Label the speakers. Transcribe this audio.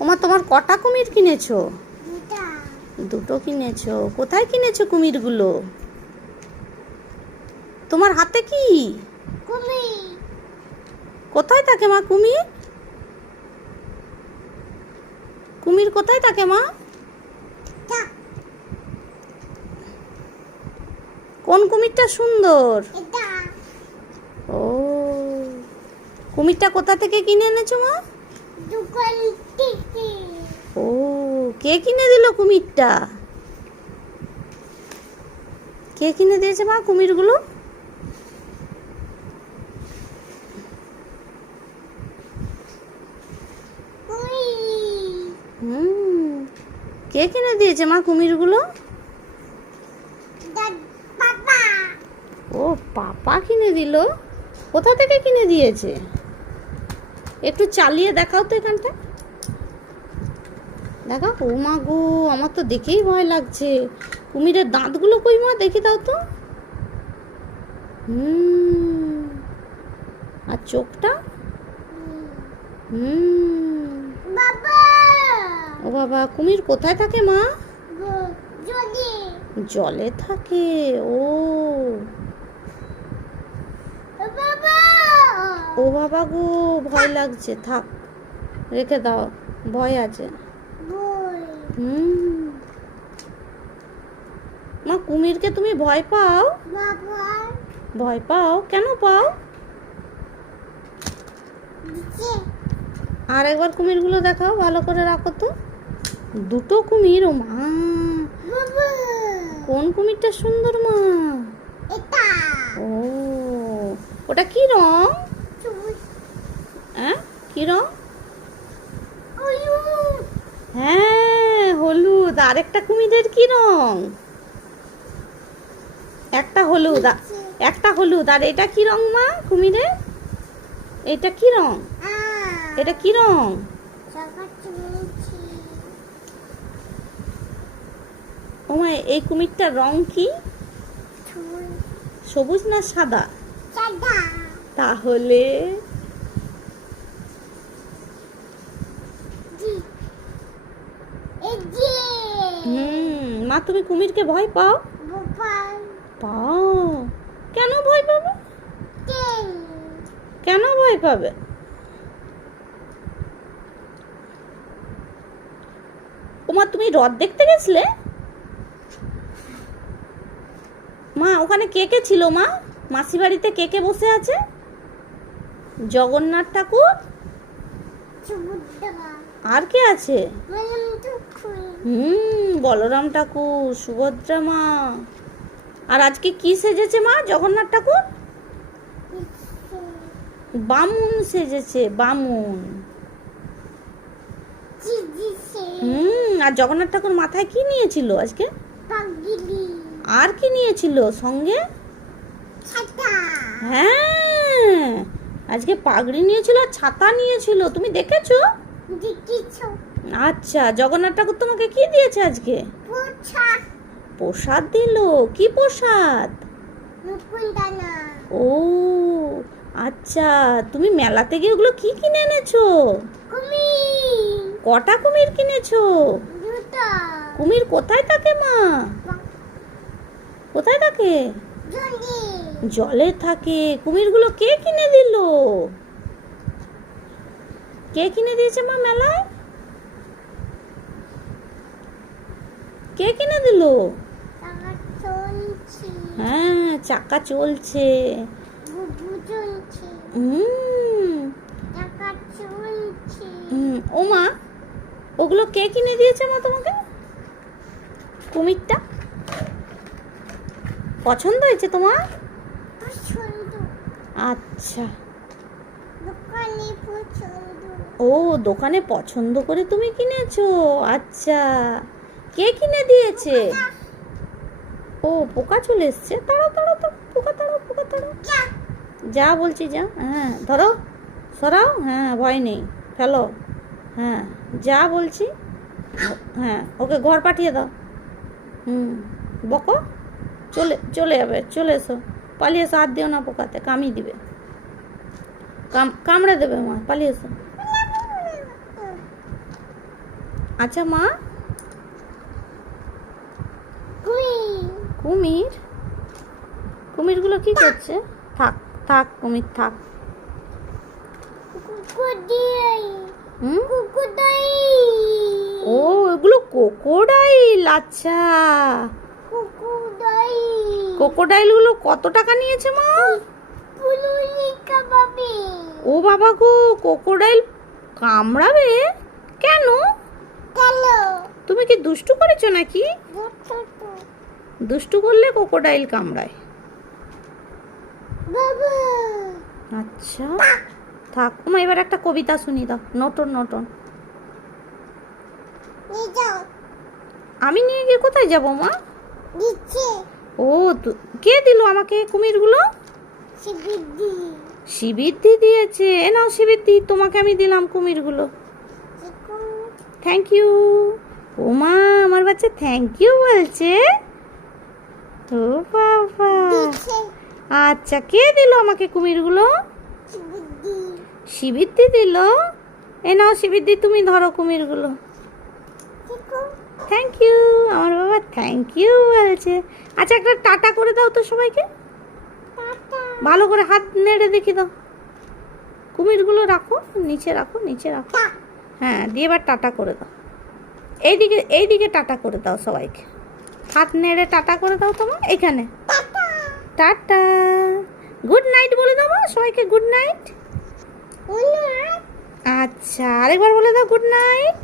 Speaker 1: ওমা তোমার কটা কুমির কিনেছো?
Speaker 2: দুটো।
Speaker 1: কিনেছো। কোথায় কিনেছো কুমিরগুলো? তোমার হাতে কি? কোথায় থাকে মা কুমির? কুমির কোথায় থাকে মা? কোন কুমিরটা সুন্দর? ও। কুমিরটা কোথা থেকে কিনে এনেছো মা? কে কিনে দিল কুমিরটা? কে কিনে দিয়েছে মা কুমিরগুলো? কে কিনে দিয়েছে মা কুমিরগুলো? ও, পাপা কিনে দিল। কোথা থেকে কিনে দিয়েছে? একটু চালিয়ে দেখাও তো এখানটা। দেখাও ও মা গো আমার তো দেখেই ভয় লাগছে। কুমিরের দাঁতগুলো কই মা দেখি দাও তো। হুম। আর চোখটা? হুম। ও বাবা কুমির কোথায় থাকে মা? জলে। থাকে ও। ও বাবা গো ভয় লাগছে থাক রেখে দাও ভয় আছে। হুম। মা কুমিরকে তুমি ভয় পাও? ভয় পাও? কেন পাও? আর একবার কুমিরগুলো দেখাও ভালো করে রাখো তো। দুটো কুমির ও মা। কোন কুমিরটা সুন্দর মা? ও ওটা কি রং? হ্যাঁ কি রং? হ্যাঁ। হলুদ আর একটা কুমিরের কি রং? একটা হলুদ একটা হলুদ আর এটা কি রং মা কুমিরের? এটা কি রং? এটা কি রং?
Speaker 2: সকাল চুমুচি
Speaker 1: ও মা এই কুমিরটার রং কি? সবুজ না সাদা। তাহলে
Speaker 2: জি এই যে
Speaker 1: হুম মা তুমি কুমিরকে ভয় পাও? পাও। কেন ভয় পাবে? কেন ভয় পাবে? ওমা তুমি হ্রদ দেখতে গেছিলে? মা ওখানে কে কে ছিল মা? মাসি বাড়িতে কে কে বসে আছে? জগন্নাথ ঠাকুর? আর কে আছে? হুম, বলরাম ঠাকুর, সুভদ্রা মা। আর আজকে কি সেজেছে মা, জগন্নাথ ঠাকুর? বামুন সেজেছে, বামুন। হুম, আর জগন্নাথ ঠাকুর মাথায় কি নিয়েছিল আজকে? আর কি নিয়েছিল সঙ্গে? হ্যাঁ আজকে পাগড়ি নিয়েছিল আর ছাতা নিয়েছিল, তুমি দেখেছ?
Speaker 2: দেখিছো।
Speaker 1: আচ্ছা জগন্নাথ ঠাকুর তোমাকে কি দিয়েছে আজকে? প্রসাদ। দিল? কি প্রসাদ? ও আচ্ছা তুমি মেলাতে গিয়ে ওগুলো কি কিনে এনেছো? কটা কুমির কিনেছো? কুমির কোথায় থাকে মা? কোথায় থাকে?
Speaker 2: জলে
Speaker 1: থাকে। কুমিরগুলো কে কিনে দিল? কে কিনে দিয়েছে মা মেলায়? কে কিনে দিল? হ্যাঁ চাকা চলছে। ও মা ওগুলো কে কিনে দিয়েছে মা তোমাকে? কুমিরটা? পছন্দ হয়েছে তোমার? আচ্ছা। ও দোকানে পছন্দ করে তুমি কিনেছো। আচ্ছা। কে কিনে দিয়েছে? ও, পোকা চলে এসছে। তাড়াও তাড়াও পোকা তাড়াও পোকা তাড়াও
Speaker 2: যা
Speaker 1: বলছি, যা। হ্যাঁ ধরো, সরাও। হ্যাঁ ভয় নেই। ফেলো। হ্যাঁ যা বলছি হ্যাঁ ওকে ঘর পাঠিয়ে দাও। হুম, বকো। চলে চলে যাবে, চলে এসো। পালিয়ে এসো, হাত দিও না পোকাতে কামড়ি দিবে। কাম, কামড়ে দেবে মা, পালিয়ে এসো। আচ্ছা মা কুমির। কুমিরগুলো কি করছে? থাক থাক কুমির থাক। হুম? ও এগুলো কোকোডাইল আচ্ছা।
Speaker 2: কুকুরদাই।
Speaker 1: কোকোডাইলগুলো কত টাকা নিয়েছে মা? ও বাবা গো কোকোডাইল কামড়াবে? কেন? তুমি কি দুষ্টু করেছ নাকি? দুষ্টু করলে কোকোডাইল কামড়ায়। আচ্ছা থাক। এবার একটা কবিতা শুনি দাও। নটন নটন। আমি নিয়ে গিয়ে কোথায় যাব মা? ও কে দিল আমাকে কুমিরগুলো?
Speaker 2: শিবিদি
Speaker 1: শিবিরদি দিয়েছে। এ নাও শিবিরদি তোমাকে আমি দিলাম কুমিরগুলো। থ্যাংক ইউ ও মা আমার বাচ্চা থ্যাংক ইউ বলছে। ও বাবা। আচ্ছা কে দিল আমাকে কুমিরগুলো?
Speaker 2: শিবিদি
Speaker 1: শিবিরদি দিল? এ নাও শিবিরদি তুমি ধরো কুমিরগুলো। থ্যাংক ইউ আমার বাবা থ্যাংক ইউ বলছে। আচ্ছা একটা টাটা করে দাও তো সবাইকে। ভালো করে হাত নেড়ে দেখি দাও। কুমিরগুলো রাখো, নিচে রাখো নিচে রাখো। হ্যাঁ দিয়ে এবার টাটা করে দাও। এইদিকে এইদিকে টাটা করে দাও সবাইকে। হাত নেড়ে টাটা করে দাও তোমার এখানে।
Speaker 2: টাটা।
Speaker 1: গুড নাইট বলে দাও সবাইকে গুড নাইট আচ্ছা আরেকবার বলে দাও গুড নাইট